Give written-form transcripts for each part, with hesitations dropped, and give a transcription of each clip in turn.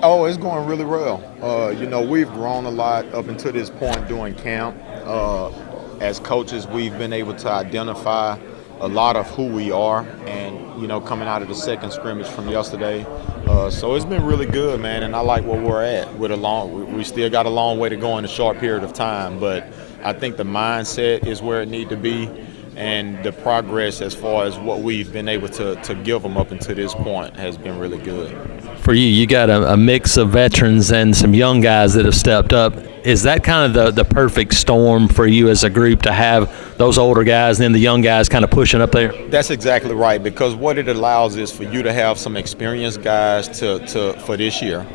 Oh, it's going really well. We've grown a lot up until this point during camp. As coaches, we've been able to identify a lot of who we are, and coming out of the second scrimmage from yesterday. So it's been really good, man, and I like where we're at. We still got a long way to go in a short period of time, but I think the mindset is where it need to be, and the progress as far as what we've been able to give them up until this point has been really good. For you, you got a mix of veterans and some young guys that have stepped up. Is that kind of the perfect storm for you as a group to have those older guys and then the young guys kind of pushing up there? That's exactly right, because what it allows is for you to have some experienced guys to for this year,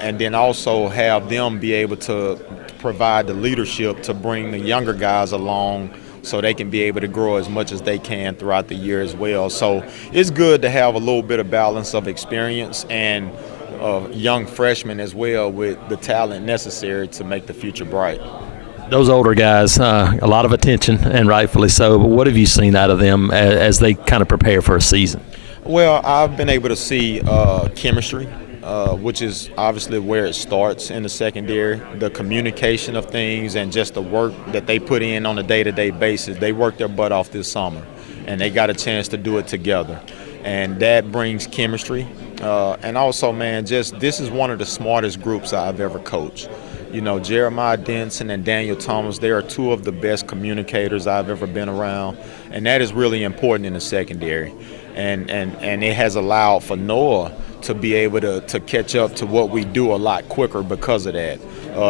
and then also have them be able to provide the leadership to bring the younger guys along so they can be able to grow as much as they can throughout the year as well. So it's good to have a little bit of balance of experience and young freshmen as well with the talent necessary to make the future bright. Those older guys, a lot of attention, and rightfully so. But what have you seen out of them as they kind of prepare for a season? Well, I've been able to see chemistry, which is obviously where it starts in the secondary. The communication of things and just the work that they put in on a day-to-day basis. They worked their butt off this summer, and they got a chance to do it together. And that brings chemistry. And also, man, just this is one of the smartest groups I've ever coached. Jeremiah Denson and Daniel Thomas, they are two of the best communicators I've ever been around, and that is really important in the secondary. And it has allowed for Noah to be able to catch up to what we do a lot quicker because of that.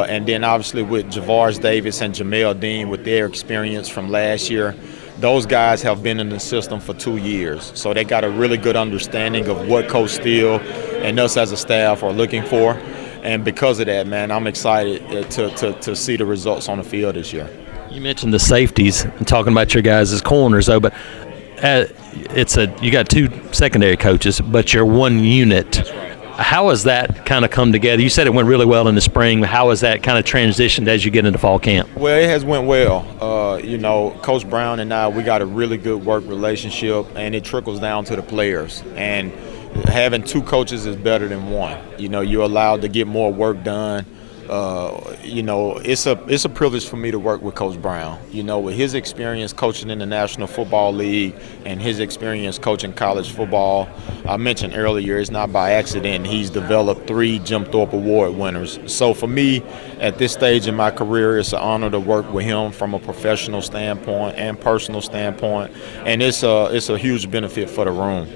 And then obviously with Javars Davis and Jamel Dean with their experience from last year, those guys have been in the system for 2 years. So they got a really good understanding of what Coach Steele and us as a staff are looking for. And because of that, man, I'm excited to see the results on the field this year. You mentioned the safeties and talking about your guys as corners, though, but you got two secondary coaches, but you're one unit. How has that kind of come together? You said it went really well in the spring. How has that kind of transitioned as you get into fall camp? Well, it has went well. Coach Brown and I, we got a really good work relationship, and it trickles down to the players. And having two coaches is better than one. You're allowed to get more work done. It's a privilege for me to work with Coach Brown. With his experience coaching in the National Football League and his experience coaching college football, I mentioned earlier, it's not by accident. He's developed 3 Jim Thorpe Award winners. So for me, at this stage in my career, it's an honor to work with him from a professional standpoint and personal standpoint, and it's a huge benefit for the room.